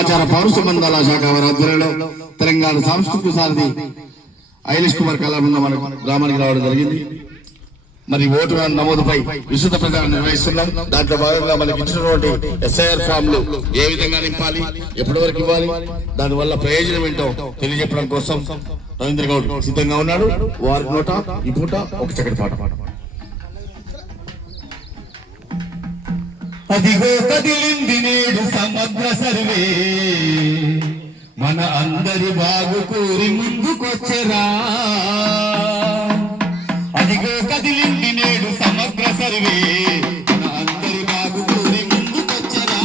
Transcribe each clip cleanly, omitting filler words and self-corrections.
సమాచార పౌర సంబంధాల శాఖ వారి ఆధ్వర్యంలో తెలంగాణ సాంస్కృతిక సారథి ఐలిష్ కుమార్ కళాబృందం మన గ్రామానికి రావడం జరిగింది. మరి ఓటు నమోదుపై విస్తృత ప్రచారం నిర్వహిస్తున్నాం. దాంట్లో భాగంగా మనకి ఇచ్చినటువంటి ఎస్ఐఆర్ ఫామ్లు ఏ విధంగా నింపాలి, ఎప్పటి వరకు ఇవ్వాలి, దాని వల్ల ప్రయోజనం ఏంటో తెలియజెప్పడం కోసం రవీంద్ర గౌడ్ సిద్ధంగా ఉన్నాడు. వారి నోట ఈ పూట ఒక చక్కటి పాట. అదిగో కదిలింది నేడు సమగ్ర సర్వే, మన అందరి బాగు కోరి ముందుకొచ్చరా. అదిగో కదిలింది నేడు సమగ్ర సర్వే, మన అందరి బాగు కోరి ముందుకొచ్చరా.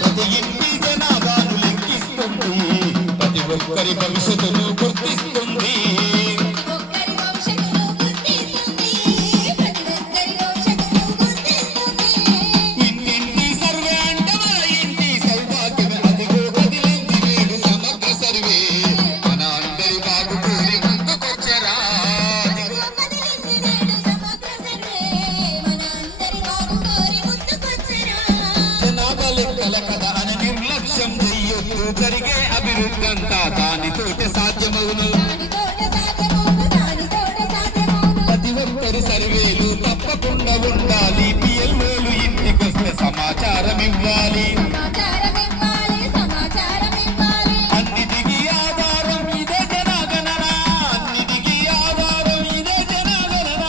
ప్రతి ఇంటి జనాభాను లెక్కిస్తుంది, ప్రతి ఒక్కరి భవిష్యత్తును గుర్తిస్తుంది. నిర్లక్ష్యం చెయ్యొద్దు, జరిగే అభివృద్ధి అంతా దానితోటే సాధ్యమవును. ప్రతి ఒక్కరి సర్వేలు తప్పకుండా ఉండాలి. పిఎల్ఓలు ఇంటికొస్తే సమాచారం ఇవ్వాలి. అన్నిటికీ ఆధారం ఇదే జనగణన, అన్నిటికీ ఆధారం ఇదే జనగణన.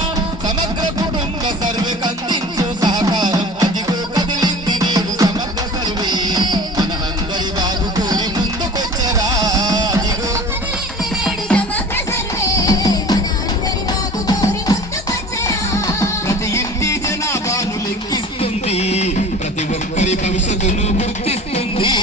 సమగ్ర కుటుంబ సర్వే అందించు సహకారం. అదిగో కదిలింది నేడు సమగ్ర సర్వే, మన అందరి బాగు కోరి ముందుకొచ్చరా. అదిగో ప్రతి ఇంటి జనాభాను లెక్కిస్తుంది, ప్రతి ఒక్కరి భవిష్యత్తును గుర్తిస్తుంది.